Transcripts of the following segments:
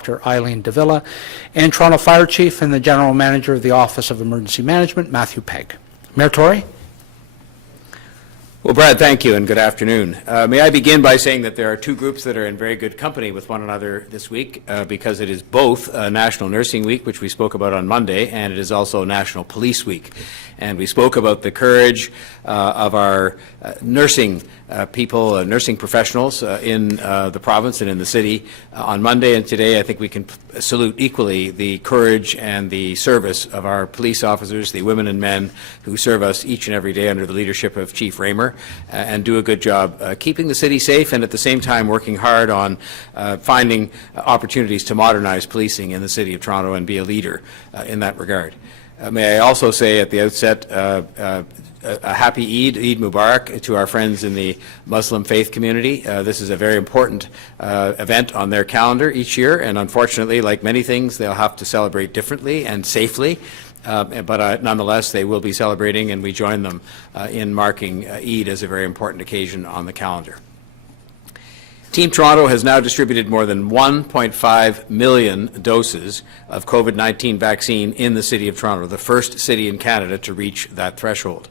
Dr. Eileen Davila, and Toronto Fire Chief and the General Manager of the Office of Emergency Management, Matthew Pegg. Mayor Tory. Well, Brad, thank you and good afternoon. May I begin by saying that there are two groups that are in very good company with one another this week because it is both National Nursing Week, which we spoke about on Monday, and it is also National Police Week. And we spoke about the courage of our nursing people, nursing professionals in the province and in the city on Monday, and today I think we can salute equally the courage and the service of our police officers, the women and men who serve us each and every day under the leadership of Chief Raymer and do a good job keeping the city safe and at the same time working hard on finding opportunities to modernize policing in the City of Toronto and be a leader in that regard. May I also say at the outset a happy Eid Mubarak to our friends in the Muslim faith community. This is a very important event on their calendar each year, and unfortunately, like many things, they'll have to celebrate differently and safely. But nonetheless, they will be celebrating, and we join them in marking Eid as a very important occasion on the calendar. Team Toronto has now distributed more than 1.5 million doses of COVID-19 vaccine in the City of Toronto, the first city in Canada to reach that threshold.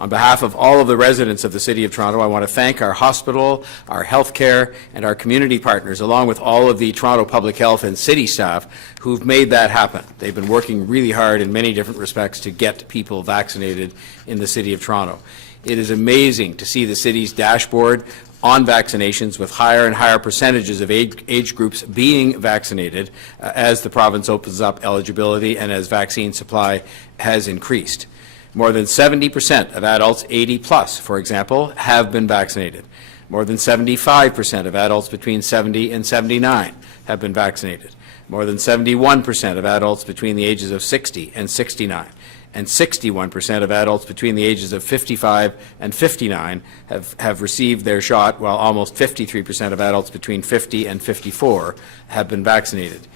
On behalf of all of the residents of the City of Toronto, I want to thank our hospital, our healthcare, and our community partners, along with all of the Toronto Public Health and city staff who've made that happen. They've been working really hard in many different respects to get people vaccinated in the City of Toronto. It is amazing to see the city's dashboard on vaccinations with higher and higher percentages of age groups being vaccinated as the province opens up eligibility and as vaccine supply has increased. More than 70% of adults 80 plus, for example, have been vaccinated. More than 75% of adults between 70 and 79 have been vaccinated. More than 71% of adults between the ages of 60 and 69. And 61% of adults between the ages of 55 and 59 have received their shot, while almost 53% of adults between 50 and 54 have been vaccinated.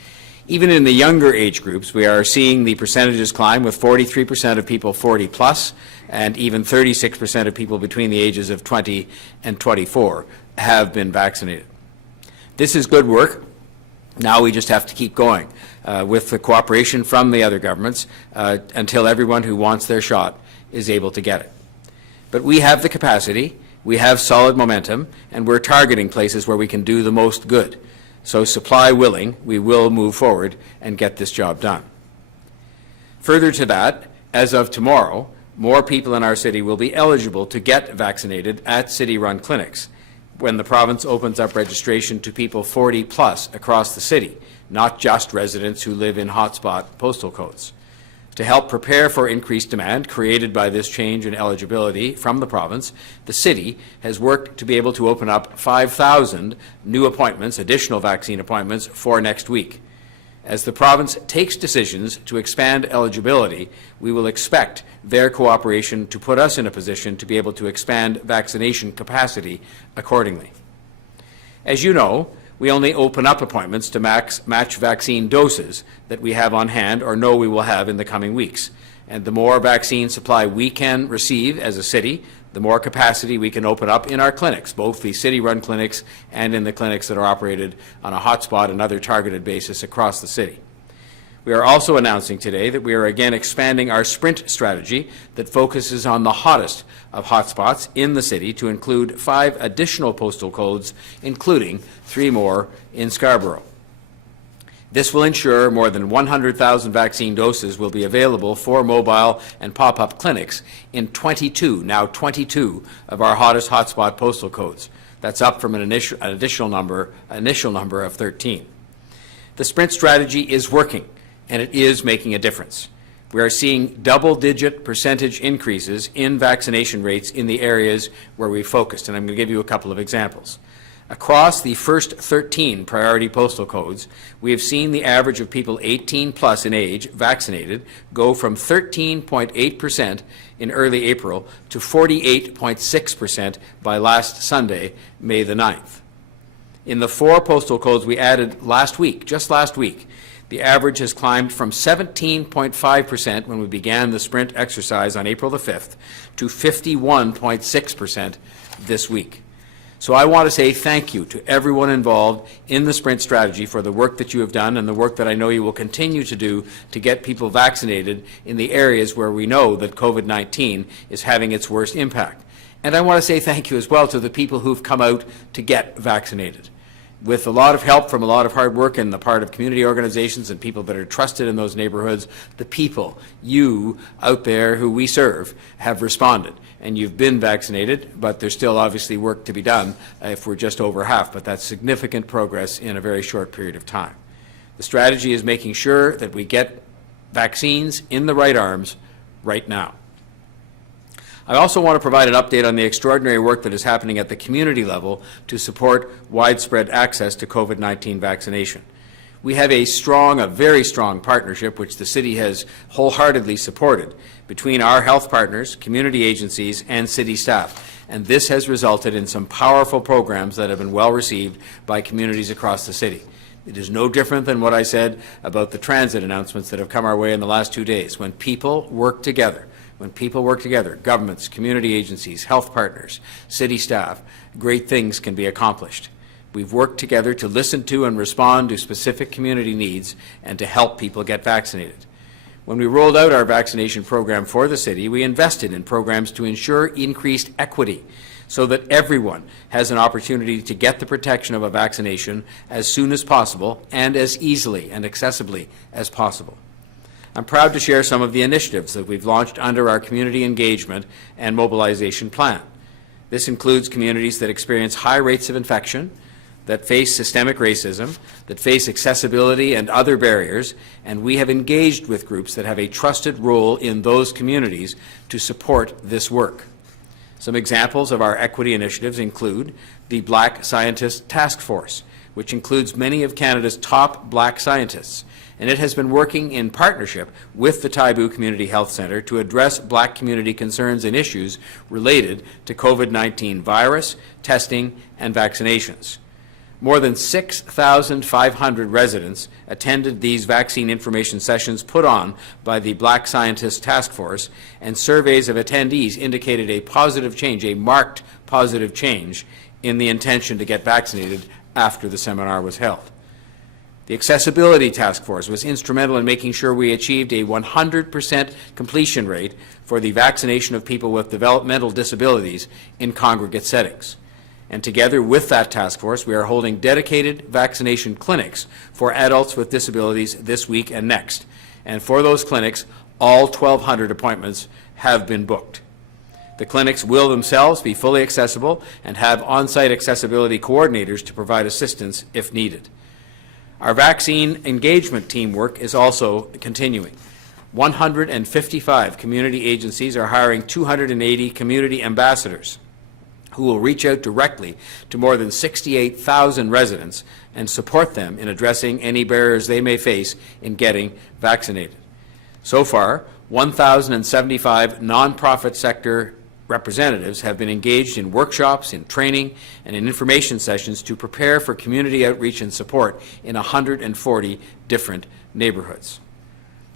Even in the younger age groups, we are seeing the percentages climb, with 43% of people 40 plus and even 36% of people between the ages of 20 and 24 have been vaccinated. This is good work. Now we just have to keep going with the cooperation from the other governments until everyone who wants their shot is able to get it. But we have the capacity, we have solid momentum, and we're targeting places where we can do the most good. So supply willing, we will move forward and get this job done. Further to that, as of tomorrow, more people in our city will be eligible to get vaccinated at city-run clinics when the province opens up registration to people 40 plus across the city, not just residents who live in hotspot postal codes. To help prepare for increased demand created by this change in eligibility from the province, the city has worked to be able to open up 5,000 new appointments, additional vaccine appointments, for next week. As the province takes decisions to expand eligibility, we will expect their cooperation to put us in a position to be able to expand vaccination capacity accordingly. As you know, we only open up appointments to match vaccine doses that we have on hand or know we will have in the coming weeks. And the more vaccine supply we can receive as a city, the more capacity we can open up in our clinics, both the city-run clinics and in the clinics that are operated on a hotspot and other targeted basis across the city. We are also announcing today that we are again expanding our sprint strategy that focuses on the hottest of hotspots in the city to include 5 additional postal codes, including 3 more in Scarborough. This will ensure more than 100,000 vaccine doses will be available for mobile and pop-up clinics in 22 of our hottest hotspot postal codes. That's up from an initial number of 13. The sprint strategy is working, and it is making a difference. We are seeing double-digit percentage increases in vaccination rates in the areas where we focused, and I'm going to give you a couple of examples. Across the first 13 priority postal codes, we have seen the average of people 18 plus in age vaccinated go from 13.8% in early April to 48.6% by last Sunday, May the 9th. In the 4 postal codes we added last week, just last week, the average has climbed from 17.5% when we began the sprint exercise on April the 5th to 51.6% this week. So I want to say thank you to everyone involved in the Sprint strategy for the work that you have done and the work that I know you will continue to do to get people vaccinated in the areas where we know that COVID-19 is having its worst impact. And I want to say thank you as well to the people who've come out to get vaccinated. With a lot of help from a lot of hard work on the part of community organizations and people that are trusted in those neighborhoods, the people, you out there who we serve, have responded. And you've been vaccinated, but there's still obviously work to be done if we're just over half, but that's significant progress in a very short period of time. The strategy is making sure that we get vaccines in the right arms right now. I also want to provide an update on the extraordinary work that is happening at the community level to support widespread access to COVID-19 vaccination. We have a very strong partnership, which the city has wholeheartedly supported, between our health partners, community agencies, and city staff. And this has resulted in some powerful programs that have been well received by communities across the city. It is no different than what I said about the transit announcements that have come our way in the last 2 days. When people work together, governments, community agencies, health partners, city staff, great things can be accomplished. We've worked together to listen to and respond to specific community needs and to help people get vaccinated. When we rolled out our vaccination program for the city, we invested in programs to ensure increased equity so that everyone has an opportunity to get the protection of a vaccination as soon as possible and as easily and accessibly as possible. I'm proud to share some of the initiatives that we've launched under our community engagement and mobilization plan. This includes communities that experience high rates of infection, that face systemic racism, that face accessibility and other barriers, and we have engaged with groups that have a trusted role in those communities to support this work. Some examples of our equity initiatives include the Black Scientist Task Force, which includes many of Canada's top Black scientists, and it has been working in partnership with the Taibu Community Health Centre to address Black community concerns and issues related to COVID-19 virus, testing, and vaccinations. More than 6,500 residents attended these vaccine information sessions put on by the Black Scientists Task Force, and surveys of attendees indicated a positive change, a marked positive change, in the intention to get vaccinated after the seminar was held. The Accessibility Task Force was instrumental in making sure we achieved a 100% completion rate for the vaccination of people with developmental disabilities in congregate settings. And together with that task force, we are holding dedicated vaccination clinics for adults with disabilities this week and next. And for those clinics, all 1,200 appointments have been booked. The clinics will themselves be fully accessible and have on-site accessibility coordinators to provide assistance if needed. Our vaccine engagement teamwork is also continuing. 155 community agencies are hiring 280 community ambassadors who will reach out directly to more than 68,000 residents and support them in addressing any barriers they may face in getting vaccinated. So far, 1,075 nonprofit sector representatives have been engaged in workshops, in training, and in information sessions to prepare for community outreach and support in 140 different neighborhoods.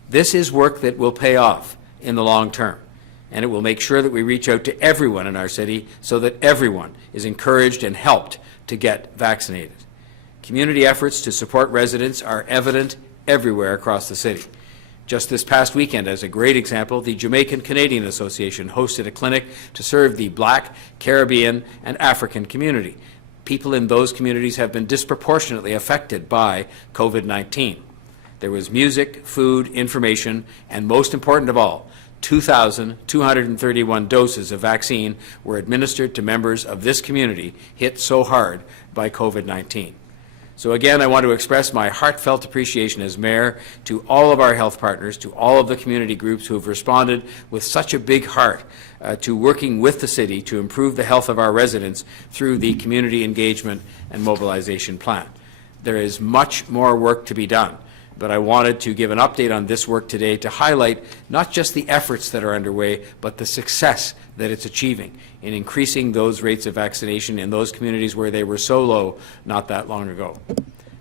This is work that will pay off in the long term, and it will make sure that we reach out to everyone in our city so that everyone is encouraged and helped to get vaccinated. Community efforts to support residents are evident everywhere across the city. Just this past weekend, as a great example, the Jamaican Canadian Association hosted a clinic to serve the Black, Caribbean, and African community. People in those communities have been disproportionately affected by COVID-19. There was music, food, information, and most important of all, 2,231 doses of vaccine were administered to members of this community hit so hard by COVID-19. So again, I want to express my heartfelt appreciation as mayor to all of our health partners, to all of the community groups who have responded with such a big heart to working with the city to improve the health of our residents through the community engagement and mobilization plan. There is much more work to be done, but I wanted to give an update on this work today to highlight not just the efforts that are underway, but the success that it's achieving in increasing those rates of vaccination in those communities where they were so low not that long ago.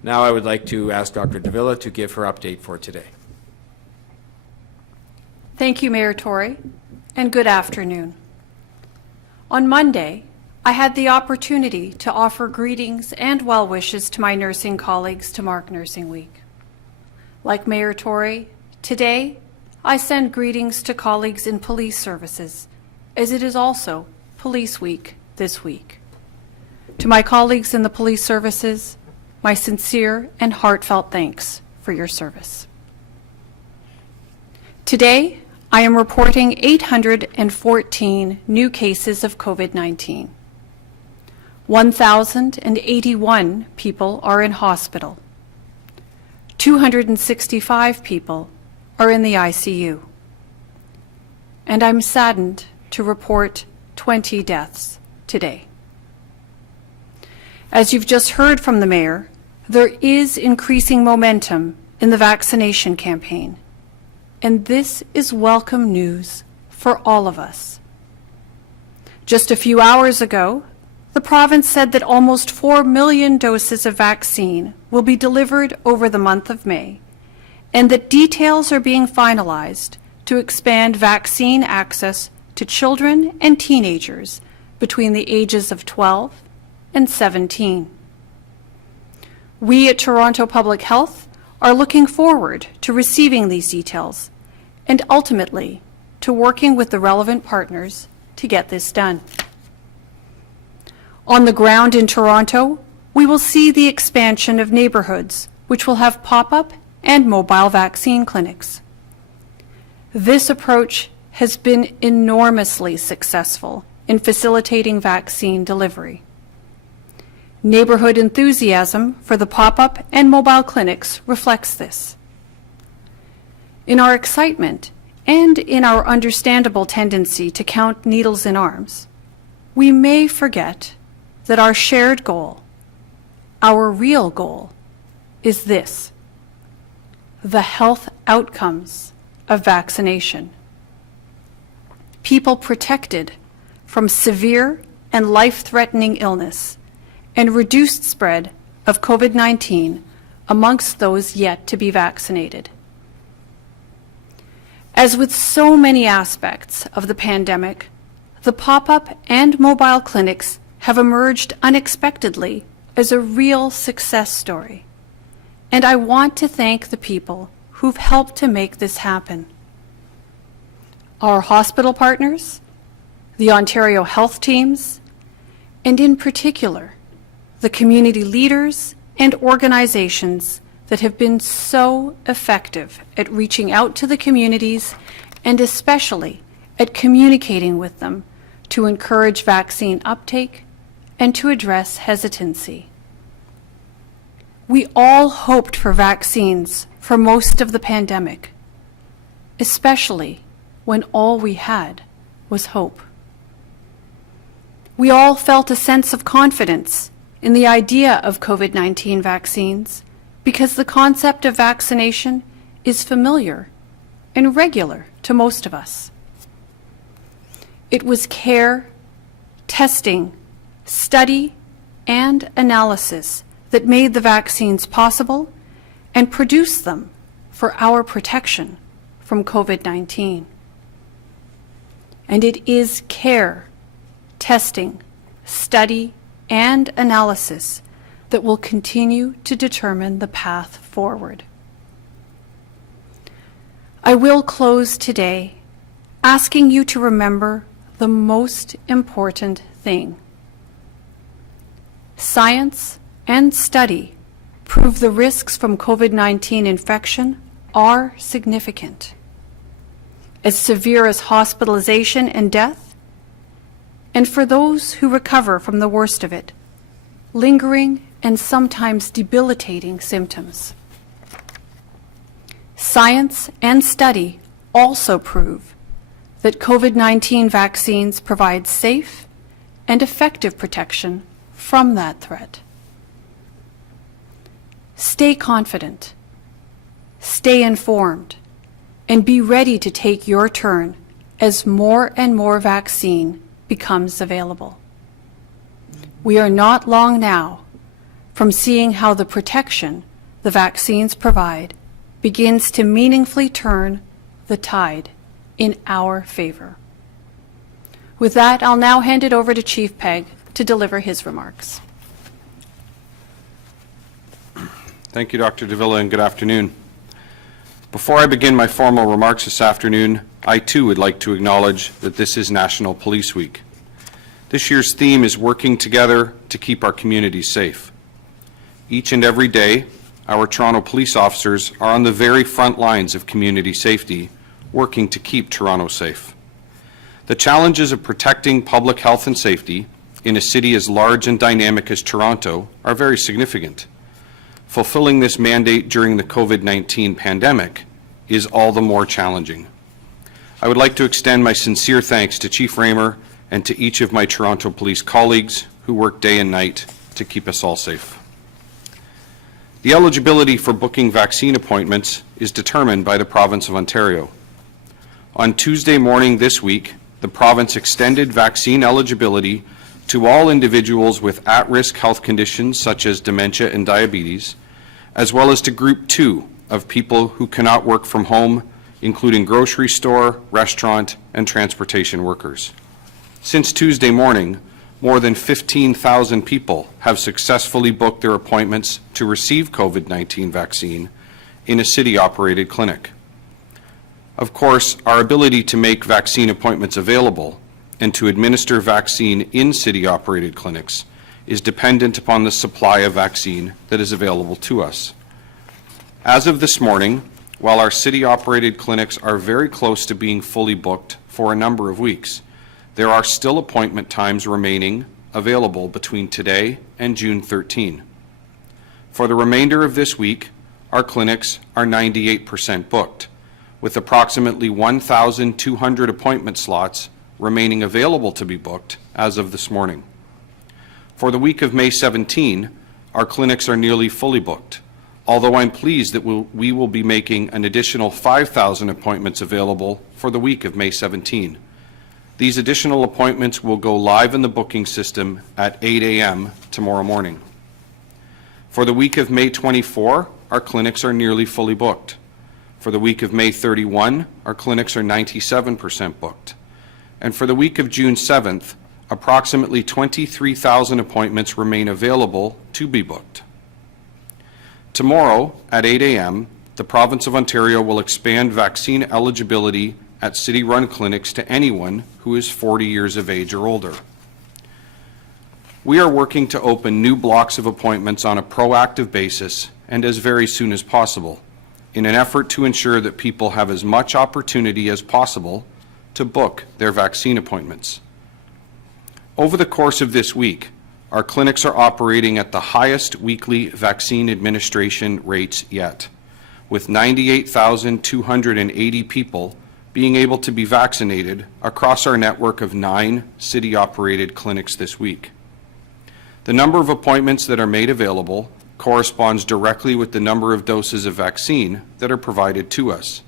Now I would like to ask Dr. Davila to give her update for today. Thank you, Mayor Tory, and good afternoon. On Monday, I had the opportunity to offer greetings and well wishes to my nursing colleagues to mark Nursing Week. Like Mayor Tory, today I send greetings to colleagues in police services, as it is also Police Week this week. To my colleagues in the police services, my sincere and heartfelt thanks for your service. Today, I am reporting 814 new cases of COVID-19. 1,081 people are in hospital. 265 people are in the ICU. And I'm saddened to report 20 deaths today. As you've just heard from the Mayor, there is increasing momentum in the vaccination campaign, and this is welcome news for all of us. Just a few hours ago, the province said that almost 4 million doses of vaccine will be delivered over the month of May, and that details are being finalized to expand vaccine access to children and teenagers between the ages of 12 and 17. We at Toronto Public Health are looking forward to receiving these details and ultimately to working with the relevant partners to get this done. On the ground in Toronto, we will see the expansion of neighborhoods which will have pop-up and mobile vaccine clinics. This approach has been enormously successful in facilitating vaccine delivery. Neighborhood enthusiasm for the pop-up and mobile clinics reflects this. In our excitement and in our understandable tendency to count needles in arms, we may forget that our shared goal, our real goal, is this: the health outcomes of vaccination. People protected from severe and life-threatening illness and reduced spread of COVID-19 amongst those yet to be vaccinated. As with so many aspects of the pandemic, the pop-up and mobile clinics have emerged unexpectedly as a real success story. And I want to thank the people who've helped to make this happen. Our hospital partners, the Ontario health teams, and in particular, the community leaders and organizations that have been so effective at reaching out to the communities and especially at communicating with them to encourage vaccine uptake and to address hesitancy. We all hoped for vaccines for most of the pandemic, especially when all we had was hope. We all felt a sense of confidence in the idea of COVID-19 vaccines because the concept of vaccination is familiar and regular to most of us. It was care, testing, study, and analysis that made the vaccines possible and produced them for our protection from COVID-19. And it is care, testing, study, and analysis that will continue to determine the path forward. I will close today asking you to remember the most important thing. Science and study prove the risks from COVID-19 infection are significant, as severe as hospitalization and death, and for those who recover from the worst of it, lingering and sometimes debilitating symptoms. Science and study also prove that COVID-19 vaccines provide safe and effective protection from that threat. Stay confident, stay informed, and be ready to take your turn as more and more vaccine becomes available. We are not long now from seeing how the protection the vaccines provide begins to meaningfully turn the tide in our favor. With that, I'll now hand it over to Chief Pegg to deliver his remarks. Thank you, Dr. Davila, and good afternoon. Before I begin my formal remarks this afternoon, I too would like to acknowledge that this is National Police Week. This year's theme is working together to keep our communities safe. Each and every day, our Toronto police officers are on the very front lines of community safety, working to keep Toronto safe. The challenges of protecting public health and safety in a city as large and dynamic as Toronto are very significant. Fulfilling this mandate during the COVID-19 pandemic is all the more challenging. I would like to extend my sincere thanks to Chief Raymer and to each of my Toronto police colleagues who work day and night to keep us all safe. The eligibility for booking vaccine appointments is determined by the Province of Ontario. On Tuesday morning this week, the province extended vaccine eligibility to all individuals with at-risk health conditions such as dementia and diabetes, as well as to Group 2 of people who cannot work from home, including grocery store, restaurant, and transportation workers. Since Tuesday morning, more than 15,000 people have successfully booked their appointments to receive COVID-19 vaccine in a city-operated clinic. Of course, our ability to make vaccine appointments available and to administer vaccine in city-operated clinics is dependent upon the supply of vaccine that is available to us. As of this morning, while our city-operated clinics are very close to being fully booked for a number of weeks, there are still appointment times remaining available between today and June 13. For the remainder of this week, our clinics are 98% booked, with approximately 1,200 appointment slots remaining available to be booked as of this morning. For the week of May 17, our clinics are nearly fully booked, although I'm pleased that we will be making an additional 5,000 appointments available for the week of May 17. These additional appointments will go live in the booking system at 8 a.m. tomorrow morning. For the week of May 24, our clinics are nearly fully booked. For the week of May 31, our clinics are 97% booked. And for the week of June 7th, approximately 23,000 appointments remain available to be booked. Tomorrow at 8 a.m., the Province of Ontario will expand vaccine eligibility at city-run clinics to anyone who is 40 years of age or older. We are working to open new blocks of appointments on a proactive basis and as very soon as possible, in an effort to ensure that people have as much opportunity as possible to book their vaccine appointments. Over the course of this week, our clinics are operating at the highest weekly vaccine administration rates yet, with 98,280 people being able to be vaccinated across our network of 9 city-operated clinics this week. The number of appointments that are made available corresponds directly with the number of doses of vaccine that are provided to us.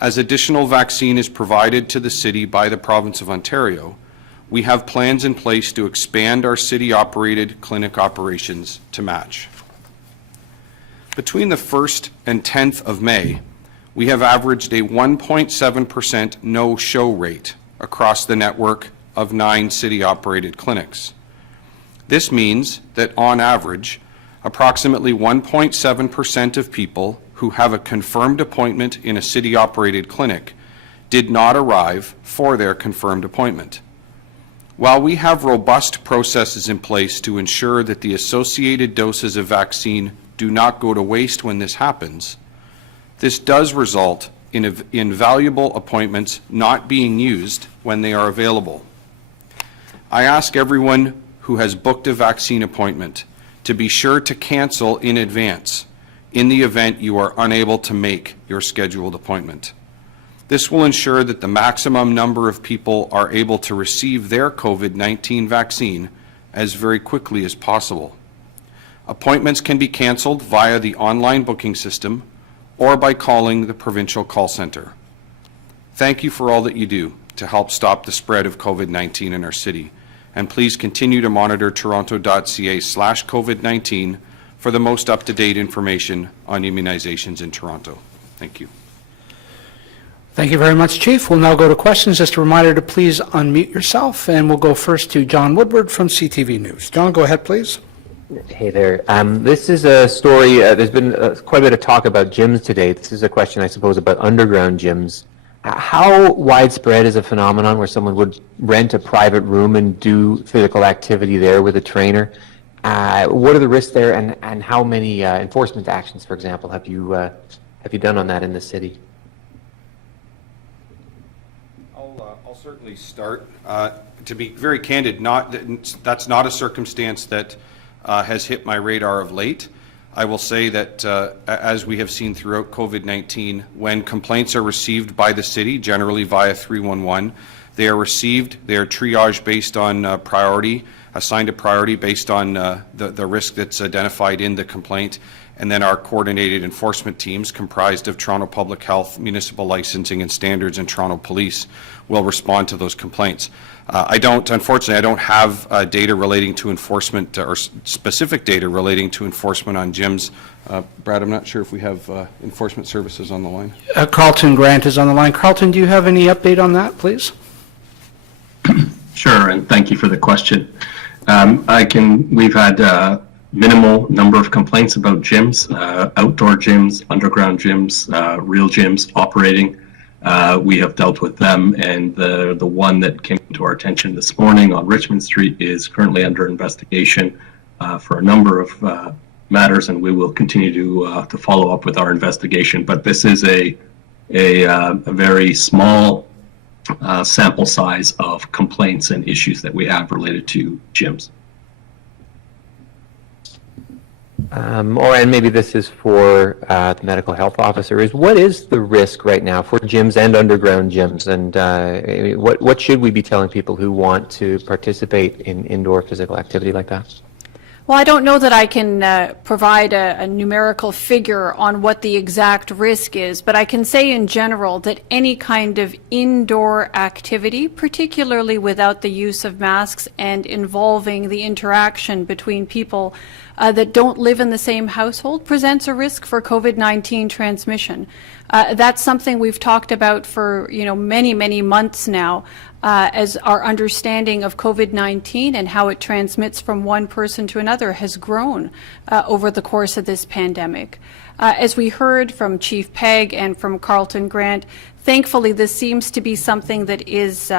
As additional vaccine is provided to the city by the Province of Ontario, we have plans in place to expand our city-operated clinic operations to match. Between the 1st and 10th of May, we have averaged a 1.7% no-show rate across the network of 9 city-operated clinics. This means that, on average, approximately 1.7% of people who have a confirmed appointment in a city-operated clinic did not arrive for their confirmed appointment. While we have robust processes in place to ensure that the associated doses of vaccine do not go to waste when this happens, this does result in valuable appointments not being used when they are available. I ask everyone who has booked a vaccine appointment to be sure to cancel in advance in the event you are unable to make your scheduled appointment. This will ensure that the maximum number of people are able to receive their COVID-19 vaccine as very quickly as possible. Appointments can be canceled via the online booking system or by calling the provincial call center. Thank you for all that you do to help stop the spread of COVID-19 in our city, and please continue to monitor toronto.ca/COVID-19 for the most up-to-date information on immunizations in Toronto. Thank you. Thank you very much, Chief. We'll now go to questions. Just a reminder to please unmute yourself, and we'll go first to John Woodward from CTV News. John, go ahead, please. Hey there. This is a story, there's been quite a bit of talk about gyms today. This is a question, I suppose, about underground gyms. How widespread is a phenomenon where someone would rent a private room and do physical activity there with a trainer? What are the risks there, and how many enforcement actions, for example, have you done on that in the city? I'll certainly start. To be very candid, that's not a circumstance that has hit my radar of late. I will say that as we have seen throughout COVID-19, when complaints are received by the city, generally via 311, they are received, they are triaged based on priority, assigned a priority based on the risk that's identified in the complaint, and then our coordinated enforcement teams comprised of Toronto Public Health, Municipal Licensing and Standards, and Toronto Police will respond to those complaints. Unfortunately, I don't have data relating to enforcement or specific data relating to enforcement on gyms. Brad, I'm not sure if we have enforcement services on the line. Carlton Grant is on the line. Carlton, do you have any update on that, please? Sure, and thank you for the question. We've had minimal number of complaints about gyms, outdoor gyms, underground gyms, real gyms operating. We have dealt with them, and the one that came to our attention this morning on Richmond Street is currently under investigation for a number of matters, and we will continue to follow up with our investigation. But this is a very small sample size of complaints and issues that we have related to gyms. And maybe this is for the medical health officer, what is the risk right now for gyms and underground gyms, and what should we be telling people who want to participate in indoor physical activity like that? Well, I don't know that I can provide a numerical figure on what the exact risk is, but I can say in general that any kind of indoor activity, particularly without the use of masks and involving the interaction between people that don't live in the same household, presents a risk for COVID-19 transmission. That's something we've talked about for many, many months now, as our understanding of COVID-19 and how it transmits from one person to another has grown over the course of this pandemic. As we heard from Chief Pegg and from Carlton Grant, thankfully this seems to be something that is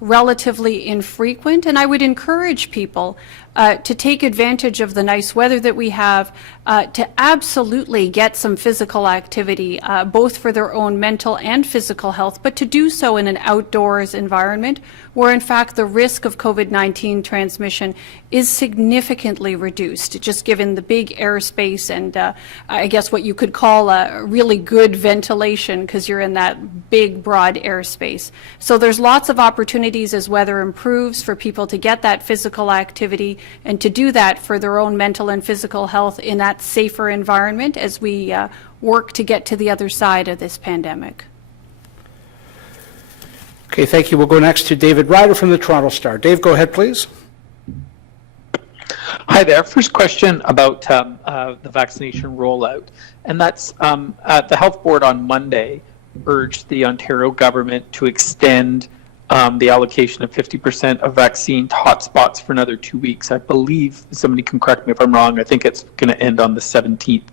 relatively infrequent, and I would encourage people to take advantage of the nice weather that we have, to absolutely get some physical activity, both for their own mental and physical health, but to do so in an outdoors environment where in fact the risk of COVID-19 transmission is significantly reduced, just given the big airspace and I guess what you could call a really good ventilation, because you're in that big broad airspace. So there's lots of opportunities as weather improves for people to get that physical activity and to do that for their own mental and physical health in that safer environment as we work to get to the other side of this pandemic. Okay, thank you. We'll go next to David Ryder from the Toronto Star. Dave, go ahead, please. Hi there. First question about the vaccination rollout, and that's the Health Board on Monday urged the Ontario government to extend the allocation of 50% of vaccine to hotspots for another 2 weeks. I believe, somebody can correct me if I'm wrong, I think it's going to end on the 17th.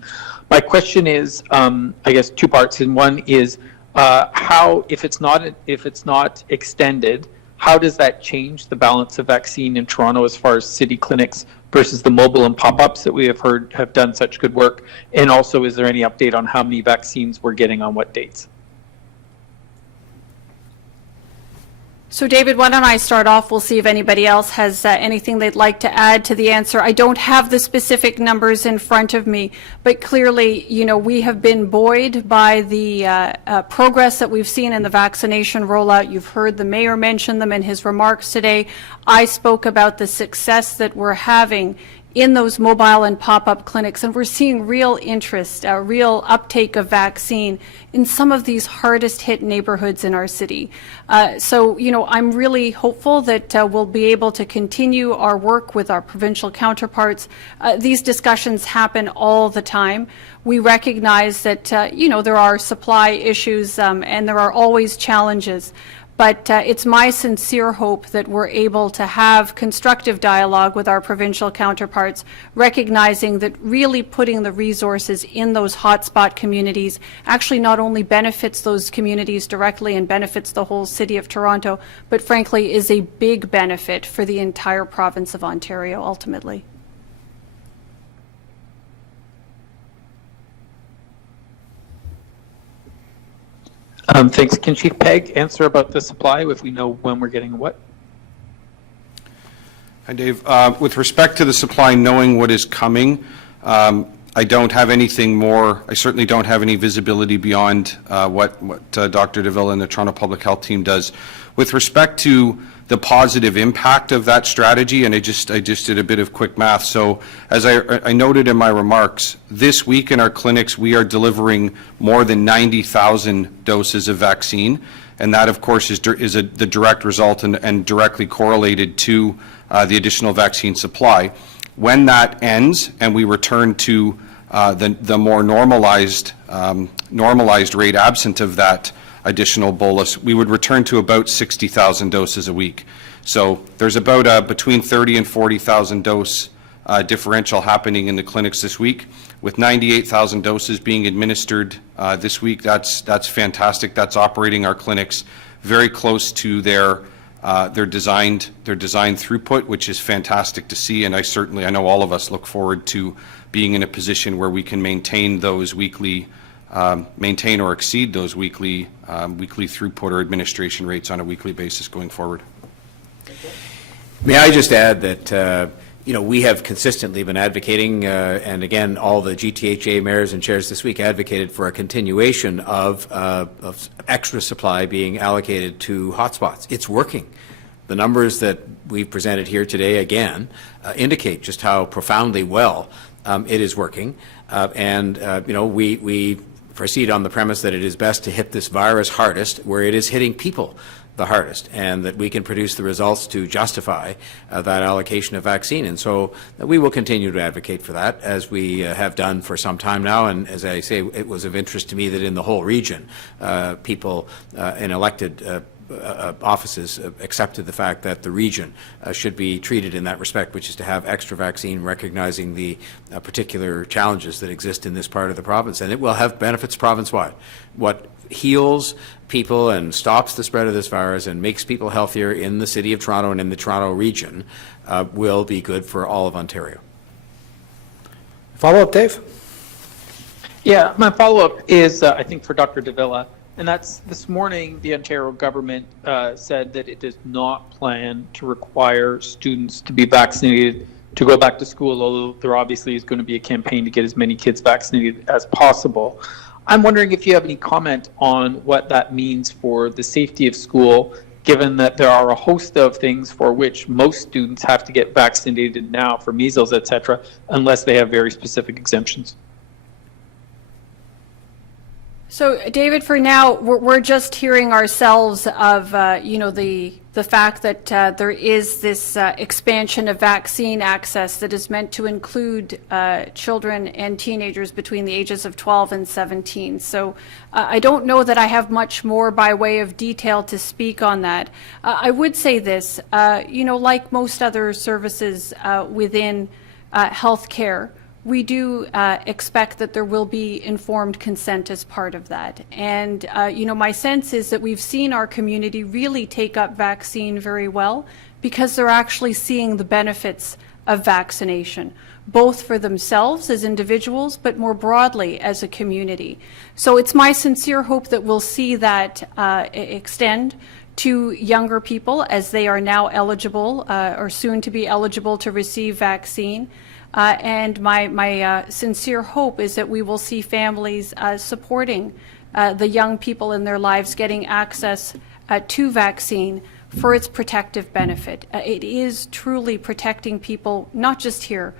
My question is, I guess, two parts, and one is how, if it's not extended, how does that change the balance of vaccine in Toronto as far as city clinics versus the mobile and pop-ups that we have heard have done such good work? And also, is there any update on how many vaccines we're getting on what dates? So David, why don't I start off? We'll see if anybody else has anything they'd like to add to the answer. I don't have the specific numbers in front of me, but clearly, we have been buoyed by the progress that we've seen in the vaccination rollout. You've heard the mayor mention them in his remarks today. I spoke about the success that we're having in those mobile and pop-up clinics, and we're seeing real interest, real uptake of vaccine in some of these hardest hit neighborhoods in our city. So, I'm really hopeful that we'll be able to continue our work with our provincial counterparts. These discussions happen all the time. We recognize that, there are supply issues and there are always challenges. But it's my sincere hope that we're able to have constructive dialogue with our provincial counterparts, recognizing that really putting the resources in those hotspot communities actually not only benefits those communities directly and benefits the whole city of Toronto, but frankly is a big benefit for the entire province of Ontario ultimately. Thanks. Can Chief Pegg answer about the supply if we know when we're getting what? Hi, Dave. With respect to the supply, knowing what is coming, I don't have anything more. I certainly don't have any visibility beyond what Dr. DeVille and the Toronto Public Health team does. With respect to the positive impact of that strategy, and I just did a bit of quick math. So as I noted in my remarks, this week in our clinics, we are delivering more than 90,000 doses of vaccine. And that, of course, is the direct result and directly correlated to the additional vaccine supply. When that ends and we return to the more normalized rate absent of that additional bolus, we would return to about 60,000 doses a week. So there's about between 30 and 40,000 dose differential happening in the clinics this week. With 98,000 doses being administered this week, that's fantastic. That's operating our clinics very close to their design throughput, which is fantastic to see. And I know all of us look forward to being in a position where we can maintain those weekly, maintain or exceed those weekly throughput or administration rates on a weekly basis going forward. May I just add that we have consistently been advocating, and again, all the GTHA mayors and chairs this week advocated for a continuation of extra supply being allocated to hotspots. It's working. The numbers that we've presented here today, again, indicate just how profoundly well it is working. We proceed on the premise that it is best to hit this virus hardest where it is hitting people the hardest, and that we can produce the results to justify that allocation of vaccine. And so we will continue to advocate for that, as we have done for some time now. And as I say, it was of interest to me that in the whole region, people in elected offices accepted the fact that the region should be treated in that respect, which is to have extra vaccine, recognizing the particular challenges that exist in this part of the province. And it will have benefits province-wide. What heals people and stops the spread of this virus and makes people healthier in the City of Toronto and in the Toronto region will be good for all of Ontario. Follow-up, Dave? Yeah, my follow-up is, I think, for Dr. Davila, and that's this morning the Ontario government said that it does not plan to require students to be vaccinated to go back to school, although there obviously is going to be a campaign to get as many kids vaccinated as possible. I'm wondering if you have any comment on what that means for the safety of school, given that there are a host of things for which most students have to get vaccinated now for measles, etc., unless they have very specific exemptions. So, David, for now, we're just hearing ourselves of, the fact that there is this expansion of vaccine access that is meant to include children and teenagers between the ages of 12 and 17. So I don't know that I have much more by way of detail to speak on that. I would say this, like most other services within healthcare, we do expect that there will be informed consent as part of that. And, my sense is that we've seen our community really take up vaccine very well because they're actually seeing the benefits of vaccination, both for themselves as individuals, but more broadly as a community. So it's my sincere hope that we'll see that extend to younger people as they are now eligible or soon to be eligible to receive vaccine. And my sincere hope is that we will see families supporting the young people in their lives getting access to vaccine for its protective benefit. It is truly protecting people, not just here,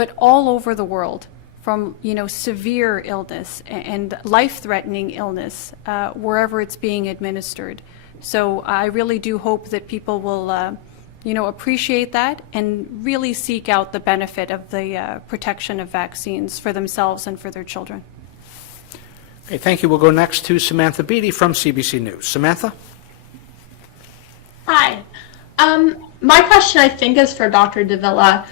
but all over the world, from severe illness and life-threatening illness, wherever it's being administered. So I really do hope that people will appreciate that and really seek out the benefit of the protection of vaccines for themselves and for their children. Okay, thank you. We'll go next to Samantha Beattie from CBC News. Samantha? Hi. My question, I think, is for Dr. Davila.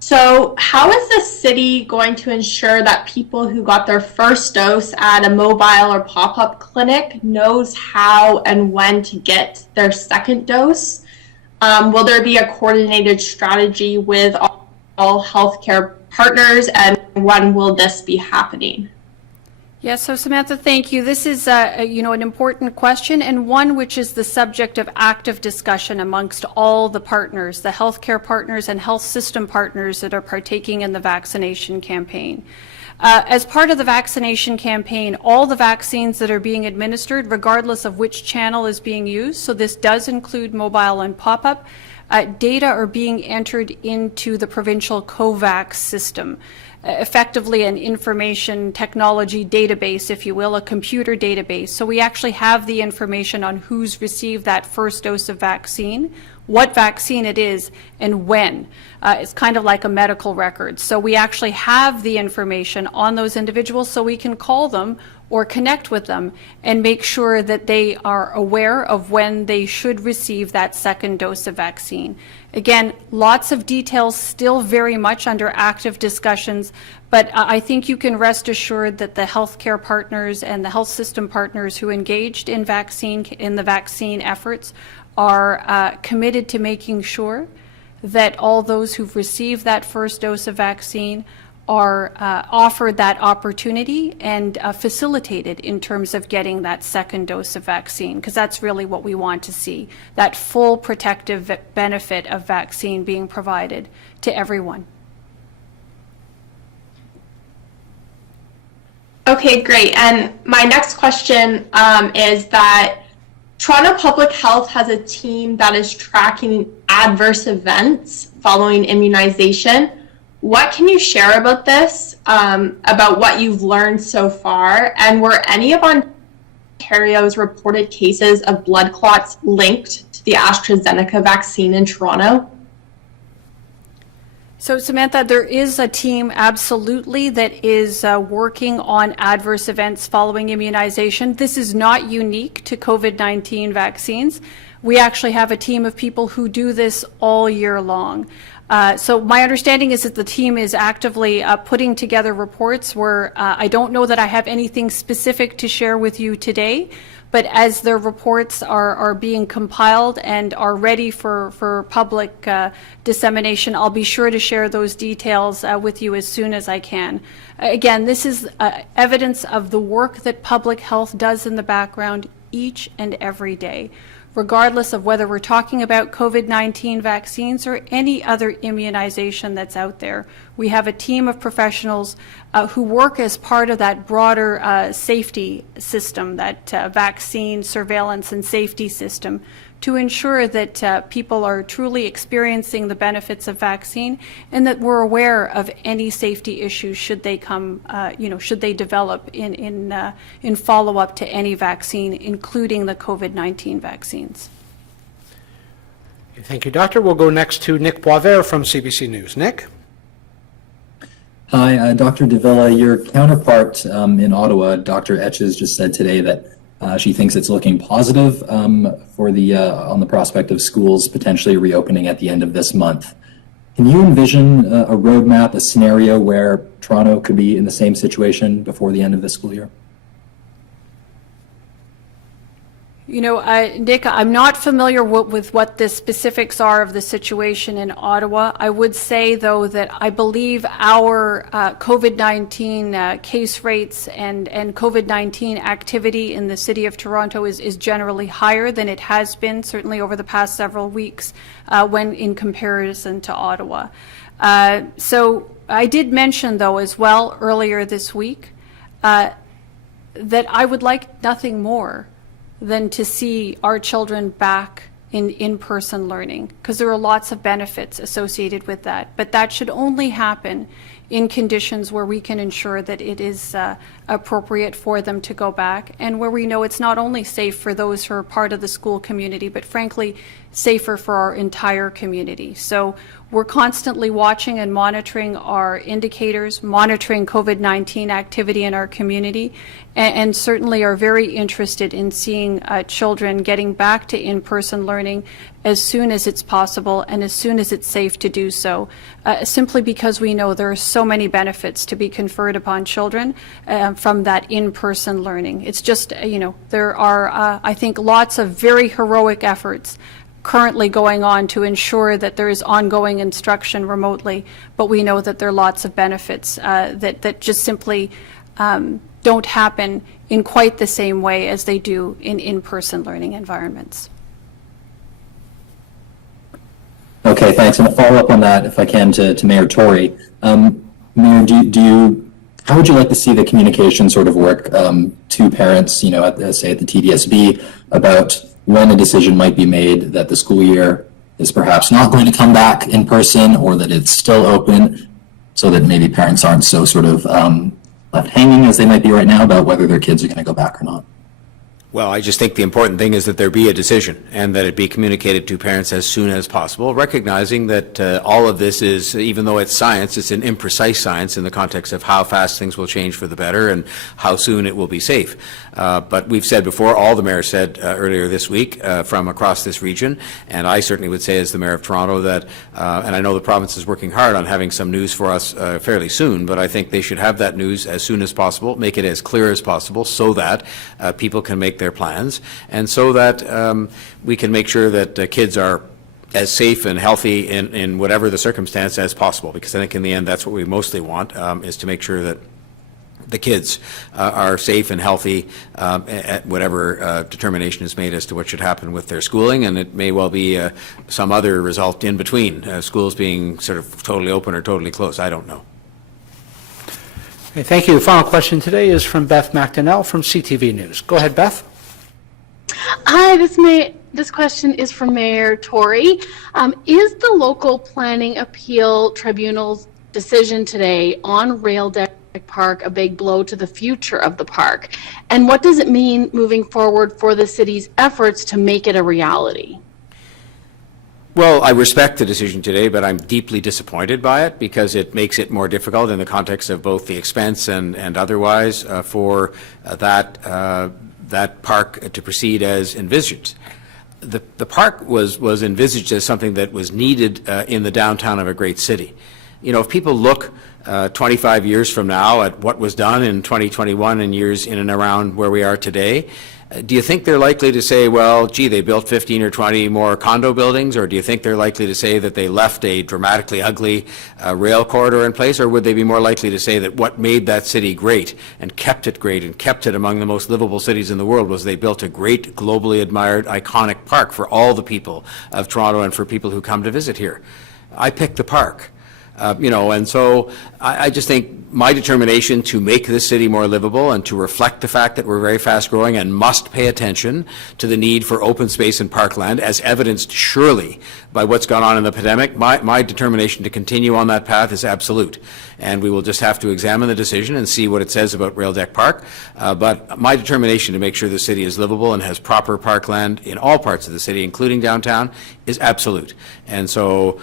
So how is the city going to ensure that people who got their first dose at a mobile or pop-up clinic knows how and when to get their second dose? Will there be a coordinated strategy with all healthcare partners, and when will this be happening? Yes, so Samantha, thank you. This is an important question, and one which is the subject of active discussion amongst all the partners, the healthcare partners and health system partners that are partaking in the vaccination campaign. As part of the vaccination campaign, all the vaccines that are being administered, regardless of which channel is being used, so this does include mobile and pop-up, data are being entered into the provincial COVAX system. Effectively an information technology database, if you will, a computer database. So we actually have the information on who's received that first dose of vaccine, what vaccine it is, and when. It's kind of like a medical record. So we actually have the information on those individuals so we can call them or connect with them and make sure that they are aware of when they should receive that second dose of vaccine. Again, lots of details still very much under active discussions, but I think you can rest assured that the healthcare partners and the health system partners who engaged in the vaccine efforts are committed to making sure that all those who've received that first dose of vaccine are offered that opportunity and facilitated in terms of getting that second dose of vaccine, because that's really what we want to see, that full protective benefit of vaccine being provided to everyone. Okay, great. And my next question is that Toronto Public Health has a team that is tracking adverse events following immunization. What can you share about this, about what you've learned so far? And were any of Ontario's reported cases of blood clots linked to the AstraZeneca vaccine in Toronto? So Samantha, there is a team absolutely that is working on adverse events following immunization. This is not unique to COVID-19 vaccines. We actually have a team of people who do this all year long. So my understanding is that the team is actively putting together reports where I don't know that I have anything specific to share with you today, but as their reports are being compiled and are ready for public dissemination, I'll be sure to share those details with you as soon as I can. Again, this is evidence of the work that public health does in the background each and every day, regardless of whether we're talking about COVID-19 vaccines or any other immunization that's out there. We have a team of professionals who work as part of that broader safety system, that vaccine surveillance and safety system, to ensure that people are truly experiencing the benefits of vaccine and that we're aware of any safety issues should they come, should they develop in follow-up to any vaccine, including the COVID-19 vaccines. Thank you, Doctor. We'll go next to Nick Poivert from CBC News. Nick? Hi, Dr. Davila. Your counterpart in Ottawa, Dr. Etches, just said today that she thinks it's looking positive for on the prospect of schools potentially reopening at the end of this month. Can you envision a roadmap, a scenario where Toronto could be in the same situation before the end of this school year? You know, Nick, I'm not familiar with what the specifics are of the situation in Ottawa. I would say, though, that I believe our COVID-19 case rates and COVID-19 activity in the City of Toronto is generally higher than it has been, certainly over the past several weeks, when in comparison to Ottawa. So I did mention, though, as well earlier this week, that I would like nothing more than to see our children back in in-person learning, because there are lots of benefits associated with that. But that should only happen in conditions where we can ensure that it is appropriate for them to go back, and where we know it's not only safe for those who are part of the school community, but frankly, safer for our entire community. So we're constantly watching and monitoring our indicators, monitoring COVID-19 activity in our community, and certainly are very interested in seeing children getting back to in-person learning as soon as it's possible and as soon as it's safe to do so, simply because we know there are so many benefits to be conferred upon children from that in-person learning. It's just, there are, I think, lots of very heroic efforts currently going on to ensure that there is ongoing instruction remotely, but we know that there are lots of benefits that just simply don't happen in quite the same way as they do in in-person learning environments. Okay, thanks. And a follow-up on that, if I can, to Mayor Tory. Mayor, how would you like to see the communication sort of work to parents, say at the TDSB, about when a decision might be made that the school year is perhaps not going to come back in person, or that it's still open, so that maybe parents aren't so sort of left hanging as they might be right now about whether their kids are going to go back or not? Well, I just think the important thing is that there be a decision and that it be communicated to parents as soon as possible, recognizing that all of this is, even though it's science, it's an imprecise science in the context of how fast things will change for the better and how soon it will be safe. But we've said before, all the mayors said earlier this week from across this region, and I certainly would say as the Mayor of Toronto that, and I know the province is working hard on having some news for us fairly soon, but I think they should have that news as soon as possible, make it as clear as possible so that people can make their plans, and so that we can make sure that kids are as safe and healthy in whatever the circumstance as possible, because I think in the end that's what we mostly want, is to make sure that the kids are safe and healthy at whatever determination is made as to what should happen with their schooling, and it may well be some other result in between, schools being sort of totally open or totally closed. I don't know. Okay, thank you. The final question today is from Beth McDonnell from CTV News. Go ahead, Beth. Hi, this question is from Mayor Tory. Is the local planning appeal tribunal's decision today on Rail Deck Park a big blow to the future of the park? And what does it mean moving forward for the city's efforts to make it a reality? Well, I respect the decision today, but I'm deeply disappointed by it because it makes it more difficult in the context of both the expense and otherwise for that park to proceed as envisaged. The park was envisaged as something that was needed in the downtown of a great city. If people look 25 years from now at what was done in 2021 and years in and around where we are today, do you think they're likely to say, well, gee, they built 15 or 20 more condo buildings, or do you think they're likely to say that they left a dramatically ugly rail corridor in place, or would they be more likely to say that what made that city great and kept it among the most livable cities in the world was they built a great, globally admired, iconic park for all the people of Toronto and for people who come to visit here? I picked the park. And so I just think my determination to make this city more livable and to reflect the fact that we're very fast growing and must pay attention to the need for open space and parkland, as evidenced surely by what's gone on in the pandemic, my determination to continue on that path is absolute. And we will just have to examine the decision and see what it says about Rail Deck Park. But my determination to make sure the city is livable and has proper parkland in all parts of the city, including downtown, is absolute. And so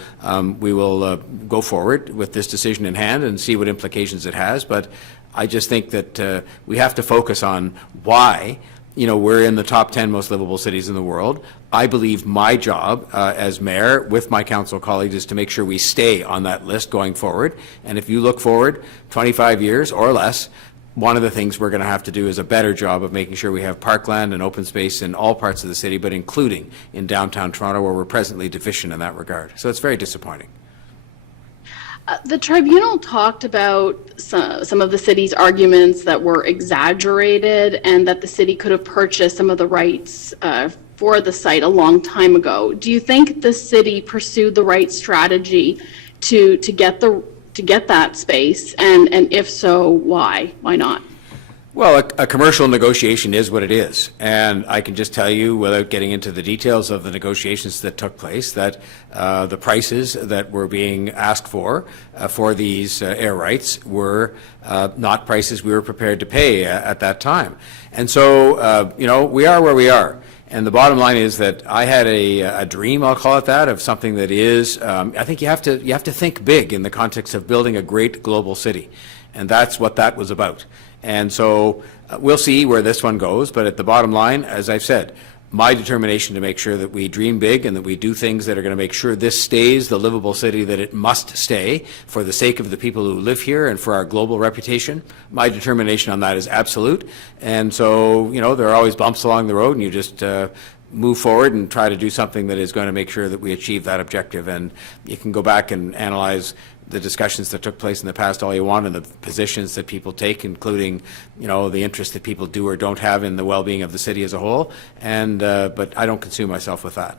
we will go forward with this decision in hand and see what implications it has. But I just think that we have to focus on why we're in the top 10 most livable cities in the world. I believe my job as mayor with my council colleagues is to make sure we stay on that list going forward. And if you look forward 25 years or less, one of the things we're going to have to do is a better job of making sure we have parkland and open space in all parts of the city, but including in downtown Toronto, where we're presently deficient in that regard. So it's very disappointing. The tribunal talked about some of the city's arguments that were exaggerated and that the city could have purchased some of the rights for the site a long time ago. Do you think the city pursued the right strategy to get that space, and if so, why? Why not? Well, a commercial negotiation is what it is, and I can just tell you, without getting into the details of the negotiations that took place, that the prices that were being asked for these air rights were not prices we were prepared to pay at that time. And so, you know, we are where we are. And the bottom line is that I had a dream, I'll call it that, of something that is, I think you have to think big in the context of building a great global city, and that's what that was about. And so we'll see where this one goes, but at the bottom line, as I've said, my determination to make sure that we dream big and that we do things that are going to make sure this stays the livable city that it must stay for the sake of the people who live here and for our global reputation. My determination on that is absolute. And so, you know, there are always bumps along the road, and you just move forward and try to do something that is going to make sure that we achieve that objective. And you can go back and analyze the discussions that took place in the past all you want, and the positions that people take, including, you know, the interest that people do or don't have in the well-being of the city as a whole. And but I don't consume myself with that.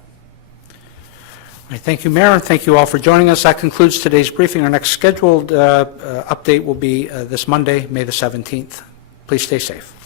All right, thank you, Mayor, and thank you all for joining us. That concludes today's briefing. Our next scheduled update will be this Monday, May the 17th. Please stay safe.